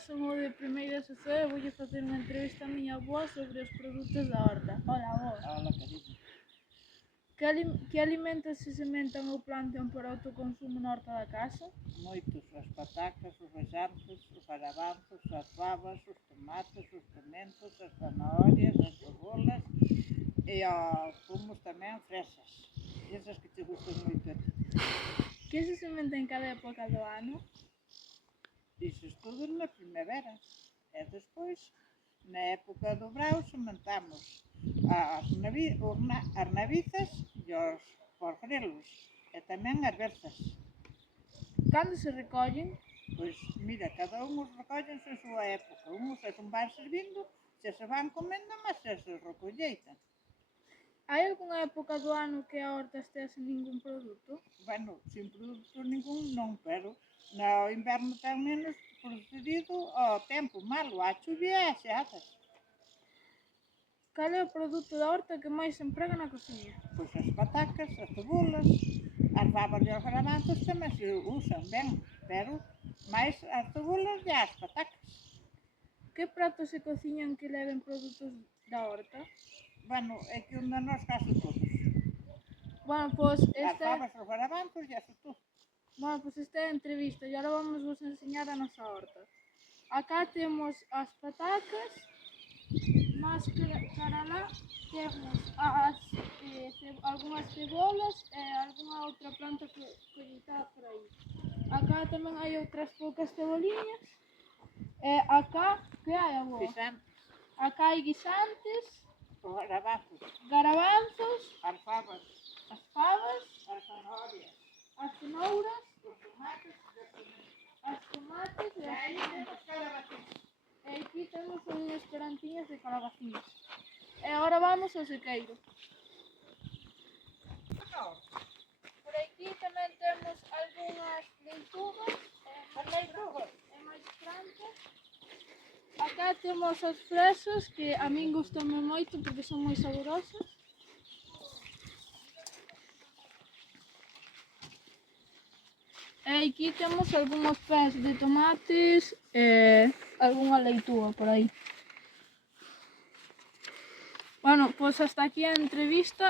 son o de Primeira SC e voulle facer unha entrevista a miña avó sobre os produtos da horta. Hola, avó. Hola, cariño. Que alimentos se sementan ou plantan para autoconsumo na horta da casa? Moitos, as patacas, os rexantes, os garabanzos, as fabas, os tomates, os pimentos, as zanahorias, as cebolas e os pumos tamén, fresas. Esas que te gustan moito a ti. Que se sementa en cada época do ano? Iso é todo na primavera. E despois, na época do brao, sementamos as navizas e os porgrelos. E tamén as berzas. Cando se recollen? Pois, mira, cada un os recollen en súa época. Uns se van servindo, se van comendo, mas se recolleitan. Hai algunha época do ano que a horta estea sen ningún produto? Bueno, sin produto ningún non, pero no inverno ten menos procedido ao tempo malo, a chuvia e as xeadas. Cal é o produto da horta que máis se emprega na cociña? Pois as patacas, as cebolas, as babas e os garabanzos tamén se usan ben, pero máis as cebolas e as patacas. Que pratos se cociñan que leven produtos da horta? Bueno, é que onde nós case todos. Bueno, pois As babas, os garabanzos e eso todo. esta é a entrevista e agora vamos vos enseñar a nosa horta. Acá temos as patacas, máis cara lá temos algunhas cebolas e algunha outra planta colleitada por aí. Acá tamén hai outras poucas ceboliñas. E acá, que hai, avó? Guisantes, Acá hai guisantes, os garabanzos, garabanzos, as fabas, as fabas, as zanahorias, as cenouras, os tomates e as pimentas. as tomates e E as aí temos calabacinas. E aquí temos unhas plantiñas de calabacinas. E agora vamos ao sequeiro. Por aquí tamén temos algunhas leitugas e máis plantas. Acá temos os fresos que a min gustame moito porque son moi saborosos. E aquí temos algúns pés de tomates e algunha leitúa por aí. Bueno, pois hasta aquí a entrevista.